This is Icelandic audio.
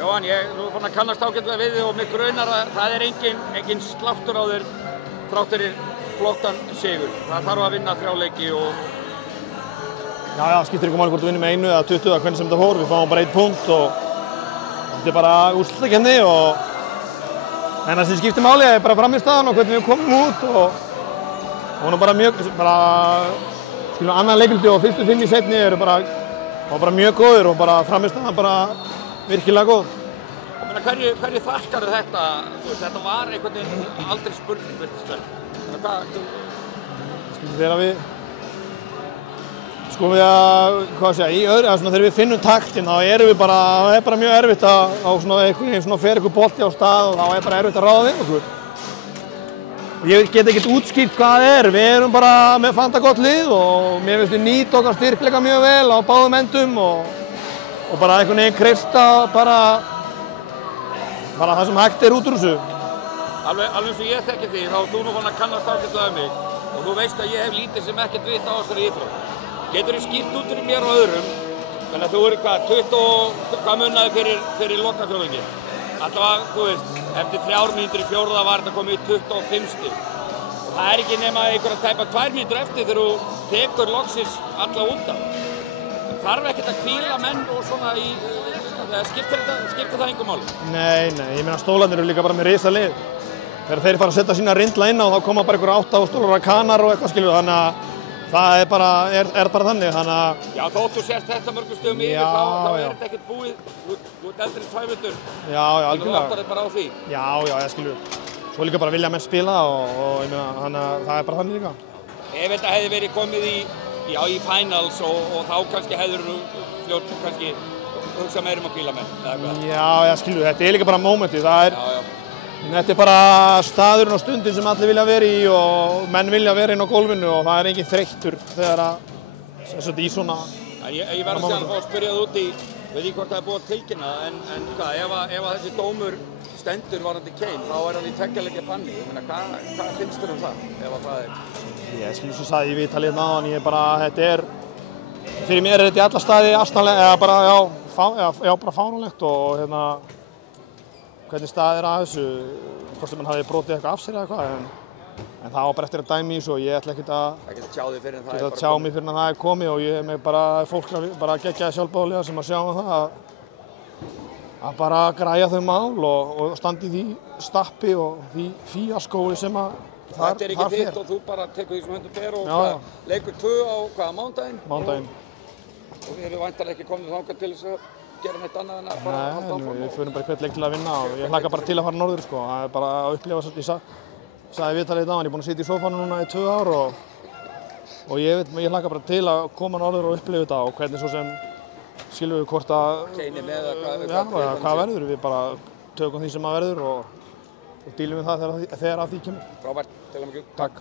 Jóhann, ég er nú fann að kannast ágætlega við þig og mig grunar að það er engin sláttur á þér þrátt fyrir flottan sigur. Það þarf að vinna 3 leiki og... Já, skiptir ekki máli hvort við vinnum með 1 eða 20 eða hvernig sem þetta fór. Við fáum bara 1 punkt og þetta er bara úrslitakeppni og það sem skiptir máli er bara frammistaðan og hvernig við komum út og hún er bara mjög, annan leikluti og fyrstu 5 í seinni eru bara mjög góðir og bara frammistaðan bara virkilega góð. Hverju þakkar þetta? Þetta var einhvern veginn aldrei spurning, virtist vel. Þegar við þegar við finnum taktinn þá erum við bara, það er bara mjög erfitt að fer einhver bolti á stað og þá er bara erfitt að ráða við okkur. Ég get ekkert útskýrt hvað það er, við erum bara með fantagott lið og mér finnst við nýta okkar styrkleika mjög vel á báðum endum og bara einhvern veginn kreista bara það sem hægt er út úr þessu. Alveg eins og ég þekki þig, þá þú nú fann að kannast ágætlega mig og þú veist að ég hef lítið sem ekkert vita á þessari íþrótt. Geturðu skýrt út fyrir mér og öðrum, þannig að þú eru hvað munnaði fyrir lokafjórðunginn? Allavega, þú veist, eftir 3 mínútur í fjórða var þetta komið í 25 stig. Og það er ekki nema einhverja tæpa 2 mínútur eftir þegar þú tekur loksins alla undan. Þarf ekkert að hvíla menn og svona skiptir það engu máli? Nei, ég meina stólarnir eru líka bara með risa lið. Þegar þeir fara að setja sína rindla inn á þá koma bara einhverja 8 stólar kanar og eitthvað skilur, þannig að það er bara þannig, þannig að... Já, þótt þú sért þetta mörgum stöðum yfir, þá er þetta ekkert búið, þú ert eldri en 2 mínútur. Já, algjörlega. Þú áttar þig bara á því. Já, skilur. Svo líka bara vilja menn spila og ég meina, þannig að það er bara þannig líka. Ef þetta hefði verið komið í finals og þá kannski hefur þú fljótt kannski hugsað meira að hvíla menn, eða hvað? Já, skilur, þetta er líka bara momentið, þetta er bara staðurinn og stundin sem allir vilja vera í og menn vilja vera inn á gólfinu og það er engin þreyttur þegar í svona... Ég verður síðan að fá að spyrja það út í, veit ég hvort það er búið að tilkynna, en hvað, ef þessi dómur stendur varandi Kane, þá er hann í 2 leikja banni. Ég meina, hvað finnst þér það, ef það er? Ég skilur svo sagði ég viðtalið náðan, þetta er... Fyrir mér er þetta í alla staði astanlega, eða bara fáránlegt og hvernig staðið er að þessu, hvort sem hann hafi brotið eitthvað af sér eða eitthvað, en það var bara eftir að dæmi í þessu og ég ætla ekkert að tjá mig fyrir en það er komið og ég er með bara fólk bara geggjaði sjálfbáðlega sem að sjá það að bara græja þau mál og standa í því stappi og því fíaskói sem að þar fer. Þetta er ekki þitt og þú bara tekur því sem höndum ber og leikur 2 á mánudaginn? Mánudaginn. Og við erum væntanlega ekki komið þangað til þess að gera neitt annað en að bara halda áfram? Nei, við förum bara hvern leik til að vinna og ég hlakka bara til að fara norður sko. Það er bara að upplifa ég sagði viðtalið í dag, ég er búinn að sitja í sófanum núna í 2 ár og ég hlakka bara til að koma norður og upplifa þetta og hvernig svo sem skilum við hvort að Kane með hvað verður, við bara tökum því sem að verður og dílum við það þegar að því kemur. Frábært, til að mikið. Takk.